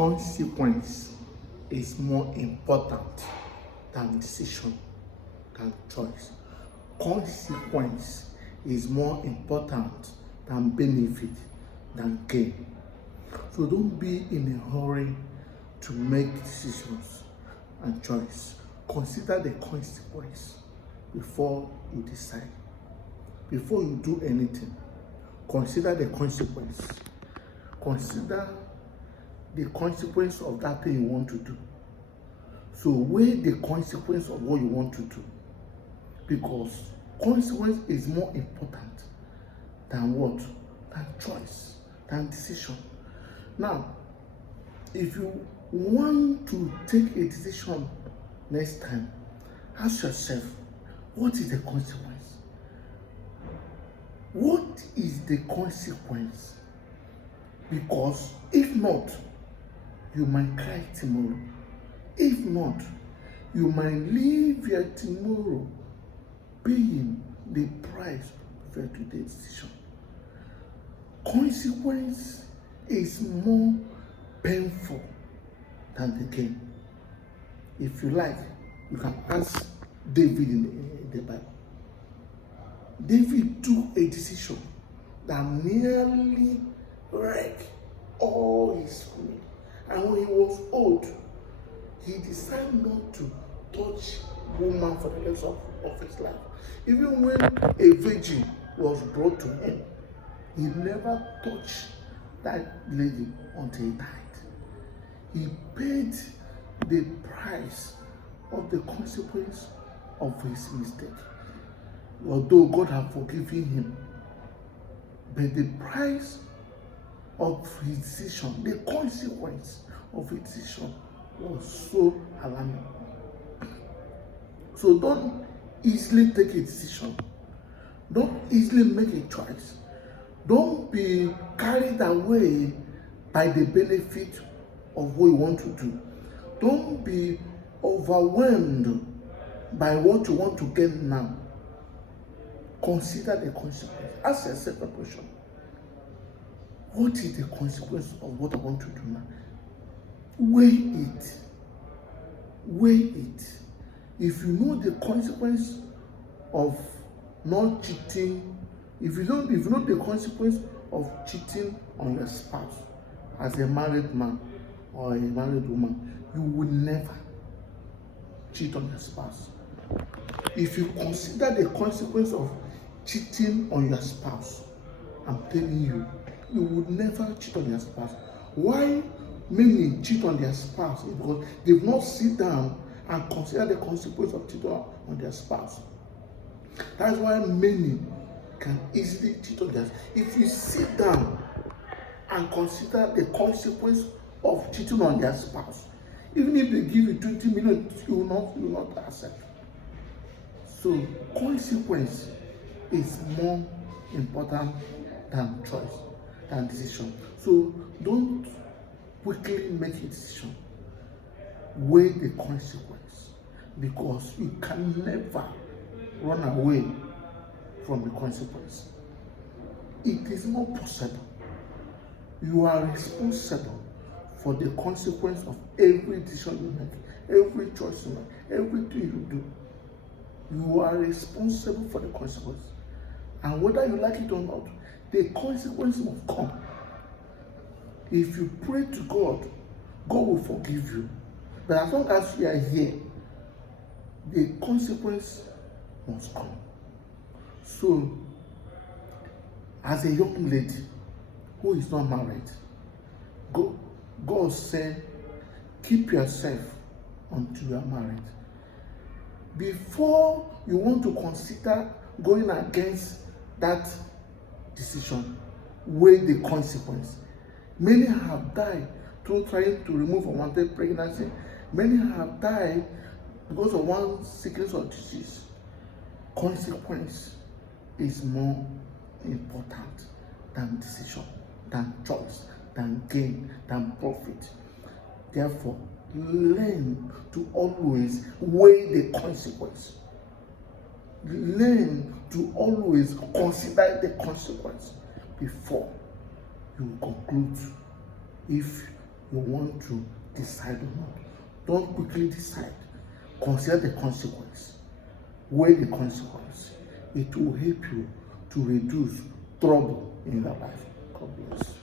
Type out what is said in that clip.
consequence is more important than decision, than choice. Consequence is more important than benefit, than gain. So don't be in a hurry to make decisions and choice. Consider the consequence before you decide. Before you do anything, consider the consequence. Consider the consequence of that thing you want to do. So weigh the consequence of what you want to do, because consequence is more important than what? Than choice, than decision. Now, if you want to take a decision next time, ask yourself, what is the consequence? What is the consequence? Because if not, you might cry tomorrow. If not, you might leave here tomorrow paying the price of your today's decision. Consequence is more painful than the gain. If you like, you can ask David in the Bible. David took a decision that nearly wrecked all his family. And when he was old, he decided not to touch woman for the rest of his life. Even when a virgin was brought to him, he never touched that lady until he died. He paid the price of the consequence of his mistake. Although God had forgiven him, but the price of his decision, the consequence of his decision was so alarming. So don't easily take a decision. Don't easily make a choice. Don't be carried away by the benefit of what you want to do. Don't be overwhelmed by what you want to get now. Consider the consequence. Ask yourself a question. What is the consequence of what I want to do now? Weigh it. Weigh it. If you know the consequence of not cheating, if you know the consequence of cheating on your spouse as a married man or a married woman, you will never cheat on your spouse. If you consider the consequence of cheating on your spouse, I'm telling you, you would never cheat on your spouse. Why many cheat on their spouse is because they've not sit down and consider the consequence of cheating on their spouse. That's why many can easily cheat on their spouse. If you sit down and consider the consequence of cheating on their spouse, even if they give you 20 million, you will not accept. So consequence is more important than choice, than decision. So don't quickly make a decision. Weigh the consequence, because you can never run away from the consequence. It is not possible. You are responsible for the consequence of every decision you make, every choice you make, everything you do. You are responsible for the consequence. And whether you like it or not, the consequence must come. If you pray to God, God will forgive you. But as long as you are here, the consequence must come. So, as a young lady who is not married, God said, keep yourself until you are married. Before you want to consider going against that decision, weigh the consequence. Many have died through trying to remove unwanted pregnancy. Many have died because of one sickness or disease. Consequence is more important than decision, than choice, than gain, than profit. Therefore, learn to always weigh the consequence. Learn to always consider the consequence before you conclude if you want to decide or not. Don't quickly decide. Consider the consequence. Weigh the consequence. It will help you to reduce trouble in your life. God bless.